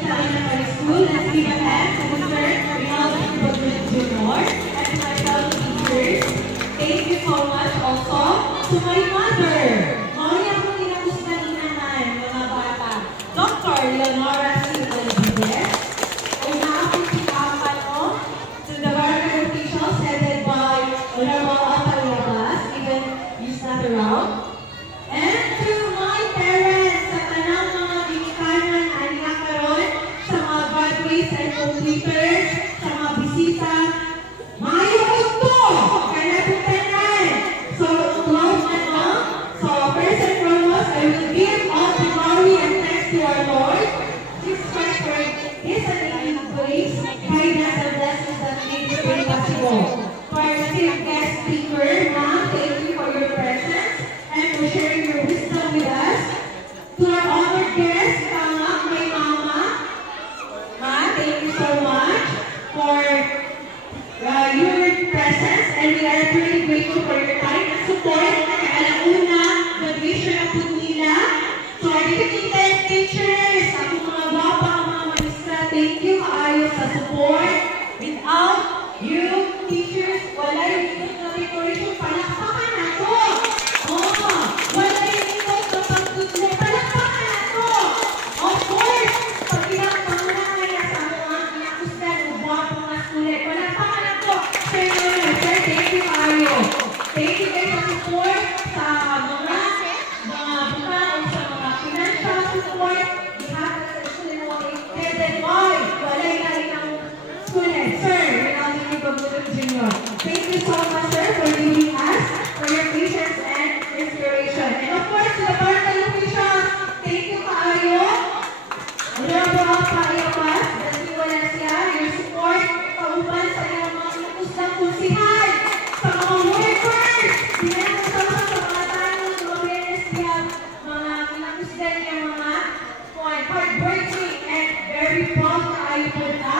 Elementary School. Let's give a hand to Mr. Rinaldo Jr. and my fellow teachers. Thank you so much also to my mother. Maury ako tinapos kanina na mga bata. Dr. Leonora C. Alvides. Una akong sikapan mo to the government officials headed by Honorable Atalabas, even he's not around. And to my parents, sa tanang mga binikanan na nakaroon sa mga graduates and completers, sa mga bisita, maayong gusto! Kaya putenan! So, first and foremost, I will give all the glory and thanks to our Lord Jesus Christ for His unending grace, kindness, and blessings that made this very possible. To our esteemed guest speaker, Ma'am, thank you for your presence and for sharing your wisdom with us. To our honored guest, my Mama, Ma, thank you so much for your presence, and we are truly grateful for your time and support. Alauna, graduation of Putnila. To our dedicated teachers, ako mga gwapa, mga manistra, thank you kaayo sa support. Without you, teachers, wala yung ikot na decoration, palakpakan na to. Wala yung ikot na pagtutlo, palakpakan na to. Of course, pag pinakapanguna kaya sa mga pinakusdan o gwapa mga sulit, palakpakan na to. Sir, thank you kaayo. Thank you guys sa support sa mga bukang o sa mga financial support. Lahat na sa student headed by walay na rin ang student. Sir, Rinaldo Jr. Thank you so much, sir, for leading us, for your patience and inspiration. And of course, to the barangay officials, thank you kaayo. Honorable Paayapas, dahil wala siya, your support, kauban sa iyong mga nakusang konsihal, sa mga workers, pinagkasama sa mga tanong, mga benes niya, mga pinakusdan niya, mga hardworking and very proud na ayo po na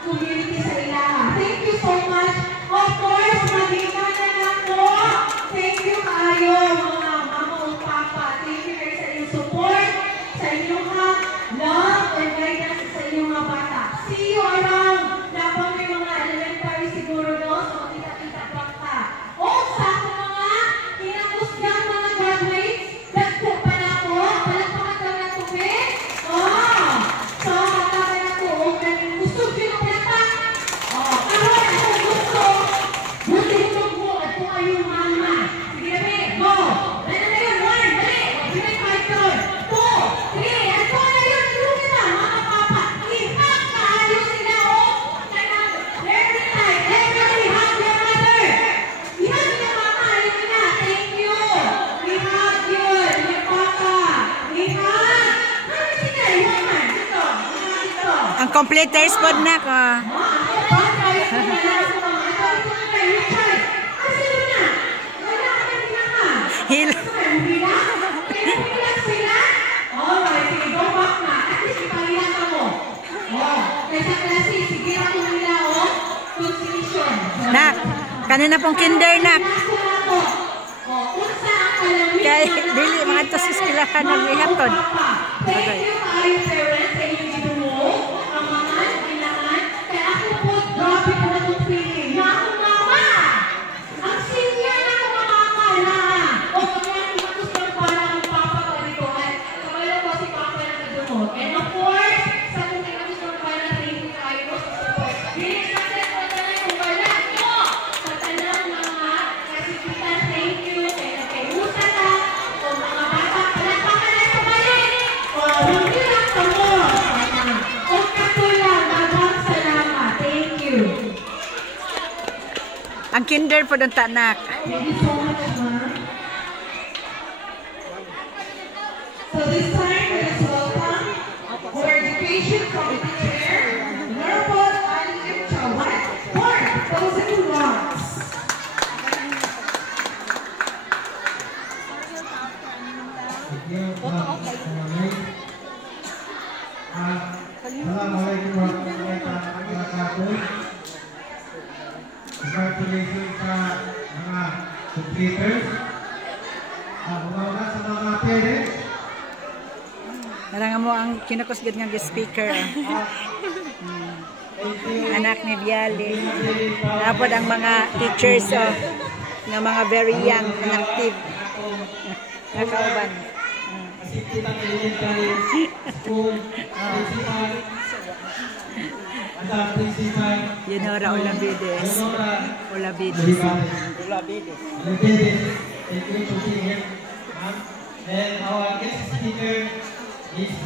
community sa ilaha. Thank you so much. Of course, magigana na po. Thank you kaayo, mga mama o papa. Thank you guys sa inyong support, sa inyong love and guidance sa inyong mga bata. See you around. Dapat may mga elementary siguro no, so kita-kita bata. O sa mga kinakusgang mga graduates, dagpo pa na po, palagpakan daw na tubig. So katakan na po, gusto nyo na palagpak. Karoon ako gusto. Buti-butog mo at kung ayong mama. Sige na be, go. Ano na yun? 1, dali. Binay 5 yun. 2, 3, at 2 na yun. Tulungan kita, mga papa. Impact na ayos sila o. Every time, everybody hug your mother. I-hug niya mama, ayun na. Thank you. I-hug yun, your papa. I-hug. Ano sila? Iwanan. Dito. Dito. Ang completers po na ko. Hil. Nak, kanina pong kinder nak. Kaya dili mga to sa eskwelahan naghihatod. Okay. Ang kinder po ng tanak. Thank you so much, ma'am. So this time, let's welcome our education committee chair, Honorable Alvin Chawat, for closing remarks. Assalamualaikum warahmatullahi wabarakatuh. Congratulations sa mga completers. Una sa mga parents. Kailangan mo ang ang kinakusgad nga speaker. Anak ni Viale. Tapos ang mga teachers na mga very young and active. Nakauban. Yenora Olavides. Olavides. And our guest speaker is